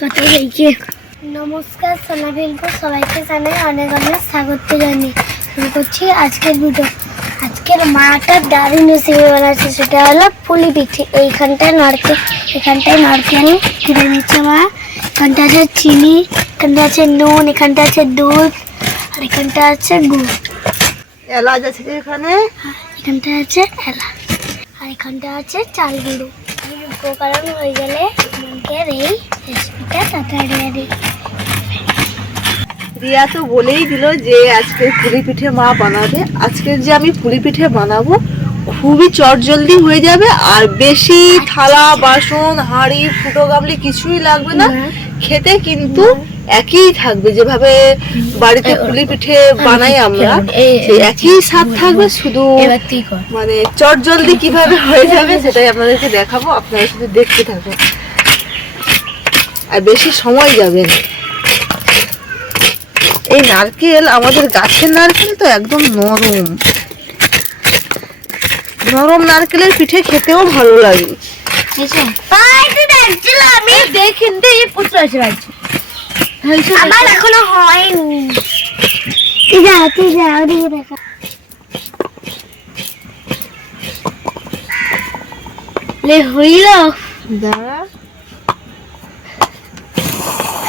কত হয়েছে। নমস্কার সোনাবিলকে সবাইকে জানাই অনেক অনেক স্বাগত জানি শুরু করছি আজকের ভিডিও আজকের মাটা দারুণ রেসিপি বানাচ্ছে সেটা হলো পুলি পিঠে। এইখানটায় নারকেল এখানটায় নারকেল কিনে নিচ্ছে মা। এখানটা আছে চিনি এখানটা আছে নুন এখানটা আছে দুধ আর এখানটা আছে গুড়। এলাচ আছে এখানে? এখানটা আছে এলাচ। আর এখানটা আছে চাল গুঁড়ো। উপকরণ হয়ে গেলে আমাদের এই রেসিপিটা তাড়াতাড়ি রেডি রিয়া তো বলেই দিল যে আজকে পুলি পিঠে মা বানাবে। আজকে যে আমি পুলি পিঠে বানাবো খুবই চটজলদি হয়ে যাবে আর বেশি থালা বাসন হাঁড়ি ফুটো গামলি কিছুই লাগবে না। খেতে কিন্তু একই থাকবে। যেভাবে বাড়িতে পুলি পিঠে বানাই আমরা একই স্বাদ থাকবে। শুধু মানে চটজলদি কীভাবে হয়ে যাবে সেটাই আপনাদেরকে দেখাবো। আপনারা শুধু দেখতে থাকুন। আর বেশি সময় যাবে না। এই নারকেল আমাদের গাছের নারকেল তো একদম নরম। নরম নারকেলের পিঠে খেতেও ভালো লাগে। আমি। আমার এখনও হয়নি। হইল। দাঁড়া।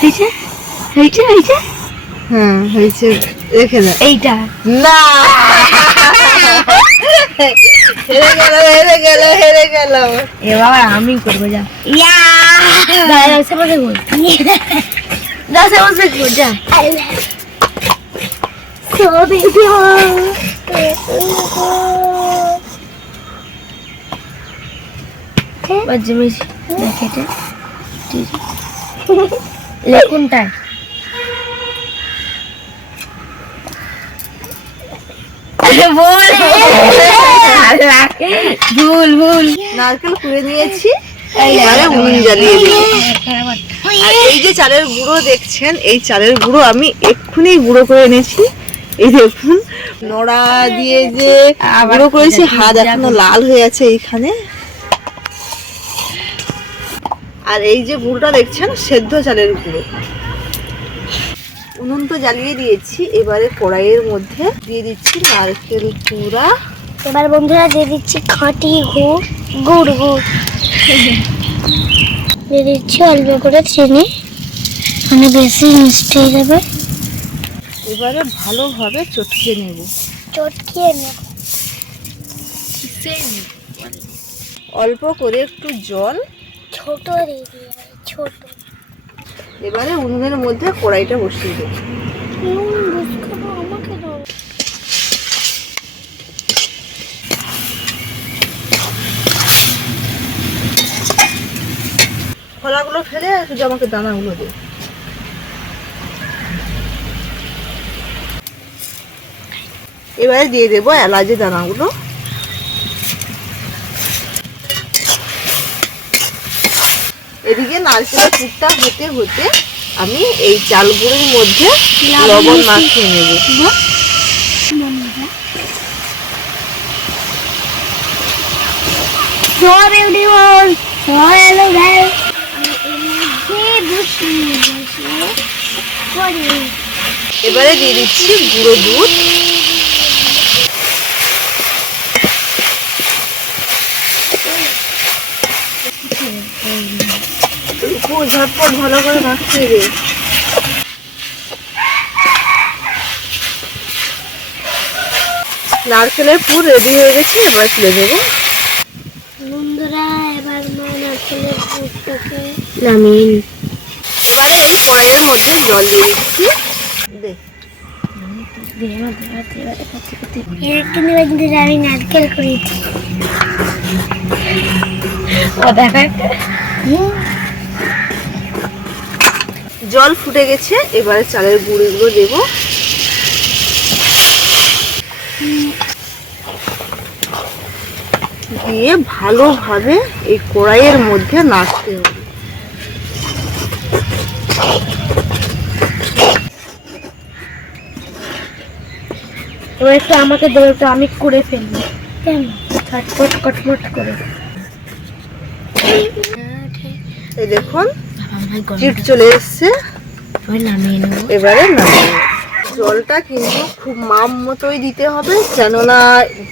হয়েছে? হয়েছে হয়েছে? হ্যাঁ হয়েছে। রেখে দাও এইটা। না! হেরে গেল হেরে গেল হেরে গেল। আমি করব যা। ইয়া! দশে বসে দশে বসে যা। বল। ভুল ভুল। নারকেল কুড়ে নিয়েছি। এবারে উনুন জ্বালিয়ে দিই আর এই যে চালের গুঁড়ো দেখছেন এই চালের গুঁড়ো আমি এক্ষুনি গুঁড়ো করে এনেছি। এই দেখুন নড়া দিয়ে যে গুঁড়ো করেছি হাত এখনও লাল হয়ে আছে এইখানে। আর এই যে গুঁড়োটা দেখছেন সেদ্ধ চালের গুঁড়ো। উনুন তো জ্বালিয়ে দিয়েছি এবারে কড়াইয়ের মধ্যে দিয়ে দিচ্ছি নারকেল কুড়া। এবার বন্ধুরা দিয়ে দিচ্ছি খাঁটি গুড় গুড় গুড়। দিয়ে দিচ্ছি অল্প করে চিনি। মানে বেশি মিষ্টি হয়ে যাবে। এবারে ভালোভাবে চটকে নেব। চটকিয়ে নেব। অল্প করে একটু জল ছোট ছোট। এবারে উনুনের মধ্যে কড়াইটা বসিয়ে দেবো আমাকে দাও। খোলাগুলো ফেলে শুধু আমাকে দানাগুলো দে। এবারে দিয়ে দেবো এলাচের দানাগুলো এদিকে নারকেলের পুরটা হতে হতে আমি এই চাল গুঁড়োর মধ্যে লবণ মাখিয়ে নেব। এবারে দিয়ে দিচ্ছি গুঁড়ো দুধ। খুব ঝটপট ভালো করে মাখতে নারকেলের পুর রেডি হয়ে গেছে এবার তুলে দেবো বন্ধুরা এবার মা নারকেলের পুরটাকে নামিয়ে এবারে এই কড়াইয়ের মধ্যে জল দিয়ে দিচ্ছি। দে। এরকম কিন্তু আমি নারকেল করেছি। ও দেখা জল ফুটে গেছে এবারে চালের গুঁড়িগুলো দেবো। দিয়ে ভালোভাবে এই কড়াইয়ের মধ্যে নাড়তে হবে। এবার একটু আমাকে দেবে একটু আমি করে ফেলব কেন? কটফট করে। এই দেখুন চিট চলে এসছে। এবারে নামিয়ে জলটা কিন্তু খুব মাম মতোই দিতে হবে কেননা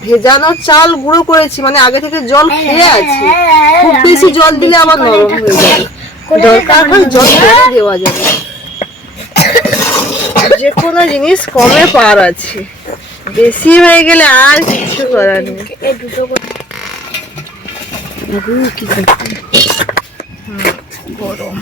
ভেজানো চাল গুঁড়ো করেছি মানে আগে থেকে জল খেয়ে আছে। খুব বেশি জল দিলে আবার নরম হয়ে যাবে। দরকার হয় জল পরে দেওয়া যাবে। যে কোনো জিনিস কমে পার আছে। বেশি হয়ে গেলে আর কিছু করার নেই। কি গরম।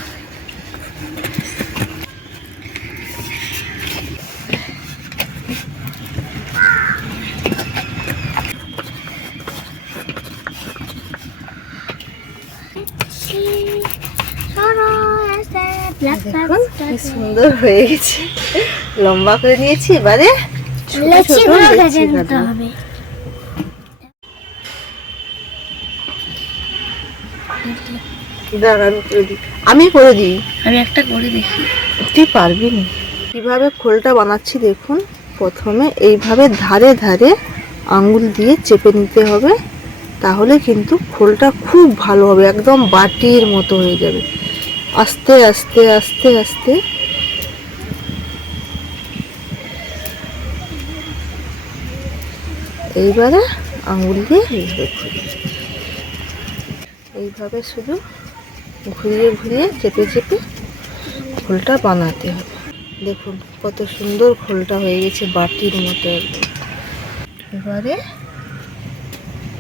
দেখুন কি সুন্দর হয়ে গেছে। লম্বা করে নিয়েছি এবারে দাঁড়ান করে দিই। আমি করে দিই? আমি একটা করে দেখি। তুই পারবি না। কীভাবে খোলটা বানাচ্ছি দেখুন। প্রথমে এইভাবে ধারে ধারে আঙ্গুল দিয়ে চেপে নিতে হবে। তাহলে কিন্তু খোলটা খুব ভালো হবে একদম বাটির মতো হয়ে যাবে। আস্তে আস্তে আস্তে আস্তে। এইবারে আঙুল দিয়ে এইভাবে শুধু ঘুরিয়ে ঘুরিয়ে চেপে চেপে খোলটা বানাতে হবে। দেখুন, কত সুন্দর খোলটা হয়ে গেছে বাটির মতো এবারে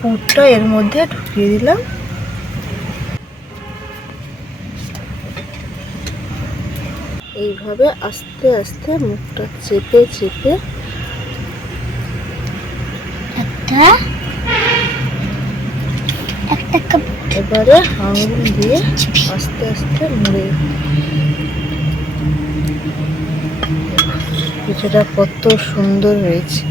পুরটা এর মধ্যে ঢুকিয়ে দিলাম। এইভাবে আস্তে আস্তে মুখটা চেপে চেপে একটা একটা কাপ এবারে আঙুল দিয়ে আস্তে আস্তে মুড়ে কিছুটা কত সুন্দর হয়েছে।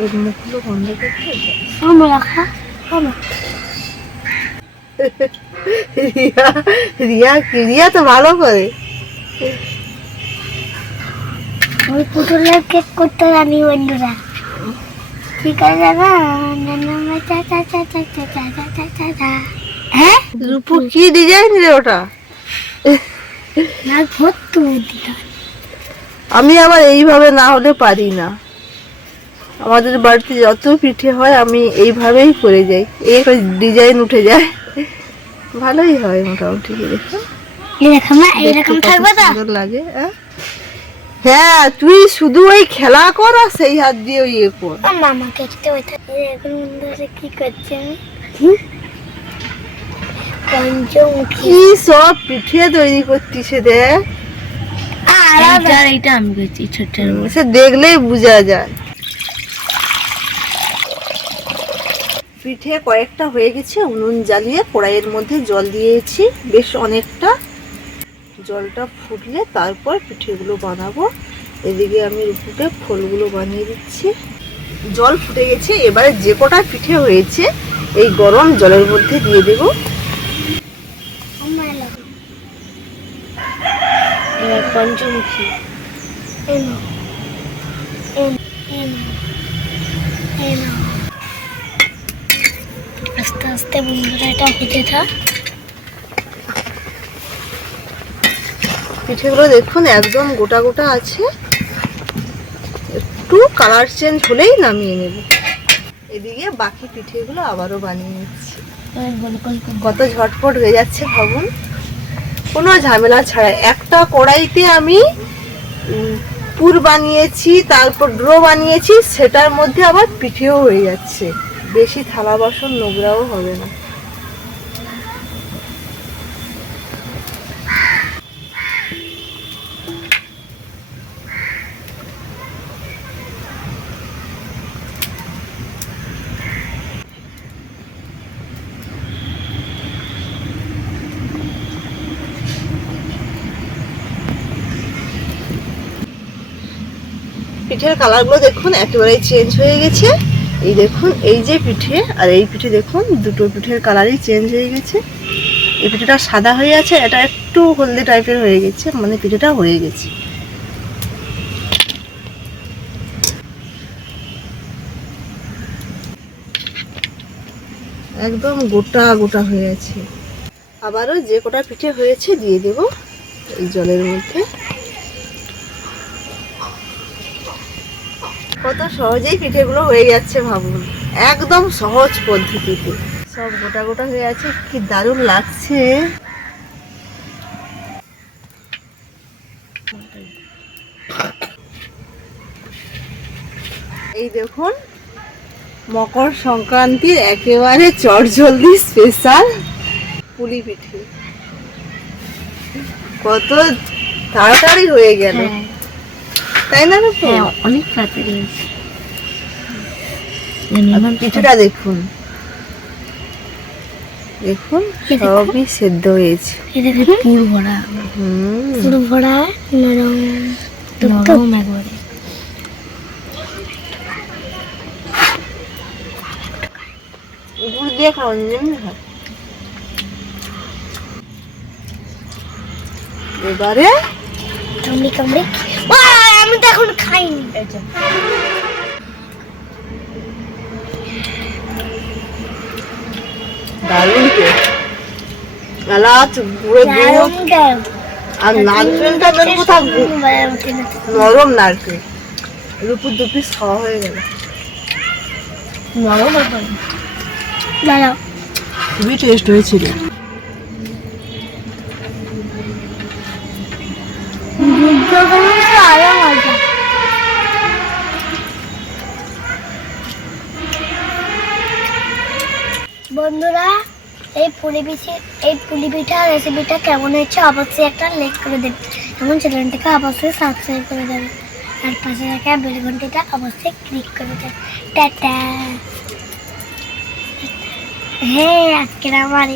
ওর মুখগুলো বন্ধ করতে রিয়া রিয়া তো ভালো করে ওই পুতুলের কেক করতে জানি বন্ধুরা ঠিক আছে না হ্যাঁ রূপু কি ডিজাইন রে ওটা আমি আবার এইভাবে না হলে পারি না আমাদের বাড়িতে যত পিঠে হয় আমি এইভাবেই করে যাই। এই ডিজাইন উঠে যায়। ভালোই হয় মোটামুটি এরকম থাকবে তো? সুন্দর লাগে হ্যাঁ? তুই শুধু ওই খেলা কর আর সেই হাত দিয়ে ওই ইয়ে কর। মামা কেটে ওইটা এখন বন্ধুরা কি করছে? পঞ্চমুখী কি সব পিঠে তৈরি করতিস দেখ। এইটা আমি করছি ছোট সে দেখলেই বোঝা যায়। পিঠে কয়েকটা হয়ে গেছে উনুন জ্বালিয়ে কড়াইয়ের মধ্যে জল দিয়েছি বেশ অনেকটা জলটা ফুটলে তারপর পিঠেগুলো বানাবো এদিকে আমি রুপুকে ফলগুলো বানিয়ে দিচ্ছি জল ফুটে গেছে এবারে যে কটা পিঠে হয়েছে এই গরম জলের মধ্যে দিয়ে দেবো পঞ্চমুখী এনো আস্তে আস্তে বন্ধুরা এটা হতে থাক। পিঠেগুলো দেখুন একদম গোটা গোটা আছে। একটু কালার চেঞ্জ হলেই নামিয়ে নেব। এদিকে বাকি পিঠেগুলো আবারও বানিয়ে নিচ্ছি। কত ঝটপট হয়ে যাচ্ছে ভাবুন। কোনো ঝামেলা ছাড়া একটা কড়াইতে আমি পুর বানিয়েছি তারপর ড্রো বানিয়েছি সেটার মধ্যে আবার পিঠেও হয়ে যাচ্ছে। বেশি থালা বাসন নোংরাও হবে না। পিঠের কালারগুলো দেখুন একেবারেই চেঞ্জ হয়ে গেছে। এই দেখুন, এই যে পিঠে, আর এই পিঠে দেখুন, দুটো পিঠের কালারই চেঞ্জ হয়ে গেছে। এই পিঠেটা সাদা হয়ে আছে, এটা একটু হলদে টাইপের হয়ে গেছে মানে পিঠেটা হয়ে গেছে। একদম গোটা গোটা হয়ে আছে। আবারও যে কটা পিঠে হয়েছে, দিয়ে দেব এই জলের মধ্যে। কত সহজেই পিঠেগুলো হয়ে যাচ্ছে ভাবুন। একদম সহজ পদ্ধতিতে। সব গোটা গোটা হয়ে আছে, কি দারুণ লাগছে। এই দেখুন, মকর সংক্রান্তির একেবারে চটজলদি স্পেশাল পুলি পিঠে। কত তাড়াতাড়ি হয়ে গেল। তাই না হ্যাঁ অনেক তাড়াতাড়ি হয়েছে পিঠেটা দেখুন। দেখুন সবই সেদ্ধ হয়েছে। এটা পুর ভরা। পুর ভরা নরম নরম একবারে। গুড় দিয়ে খাওয়ান যেমন এবারে কামড়ি কামড়ি। আমি তো এখন খাইনি। দারুণ টেস্ট এলাচ গুঁড়ো দুধ আর নারকেলটা দারুণ খেতে। নরম নারকেল। এর উপর দু পিস খাওয়া হয়ে গেল। নরম। দাঁড়াও। খুবই টেস্ট হয়েছিল দুধ তো আরও মজা বন্ধুরা এই পুলি পিঠে এই পুলি পিঠা রেসিপিটা কেমন হয়েছে অবশ্যই একটা লাইক করে দেবে। এবং চ্যানেলটাকে অবশ্যই সাবস্ক্রাইব করে দেবে। আর পাশে থাকা বেল অবশ্যই ক্লিক করে দেবে। টাটা। হ্যাঁ আজকের আমার